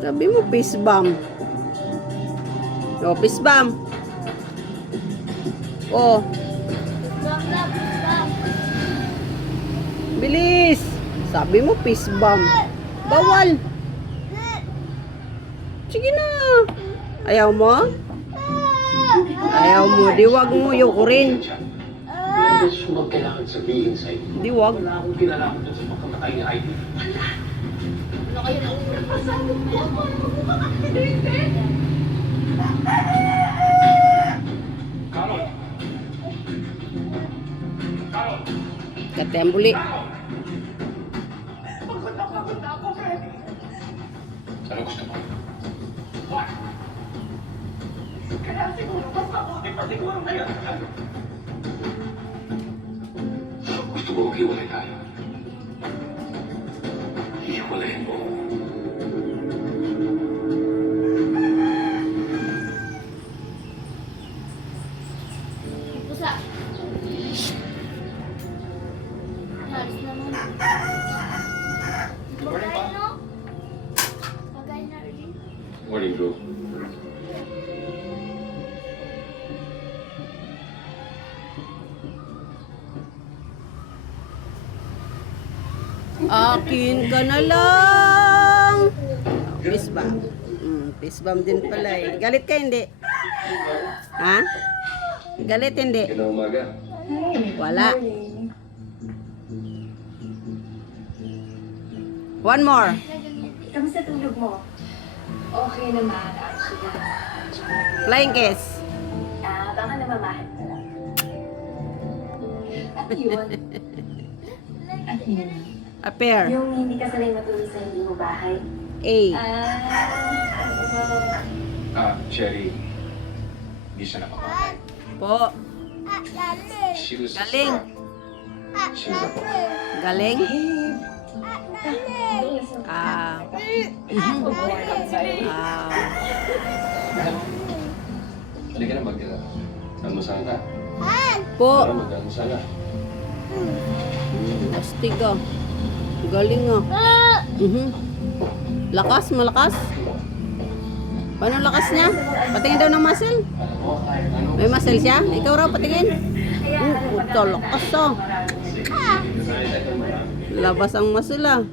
Sabi mo, fist bump. O, fist bump. O. Bilis. Sabi mo, fist bump. Bawal. Sige na. Ayaw mo? Ayaw mo. Di wag mo yukurin. Huwag kailangan sabihin sa'yo. Di wag. Wala akong kinalaman dun sa pagkamatay ni Ivy. Ano kayo na Carol! Carol! Katembuli. Ano gusto mo? What? Kaya siguro mas ako. Di pa siguro kaya. Gusto mo maghiwalay tayo? Hiwalayin mo. pusa? Halos naman. Pagkain, no? Pagkain na rin. Morning, bro. Akin ka na lang. Fist bump. Fist bump din pala eh. Galit ka hindi? Ha? Galit hindi? Ganda umaga. Wala. One more. Kamusta tulog mo? Okay naman, actually. Flying kiss. Baka namamahal ka lang. Ano yun? Ano yun? A pair. Yung hindi ka sanay matulog sa hindi mo bahay? A. Cherry. Hindi siya nakapatay. Po. She was... Galing. She was a... Galing. Ah. Halika na mag-almusal ka. Po. Tara, mag-almusal na. Astig ah. Galing ah. Lakas, malakas. Paano lakas niya? Patingin daw ng muscle. May muscle siya? Ikaw raw patingin. Puta, lakas ah. Labas ang muscle ah.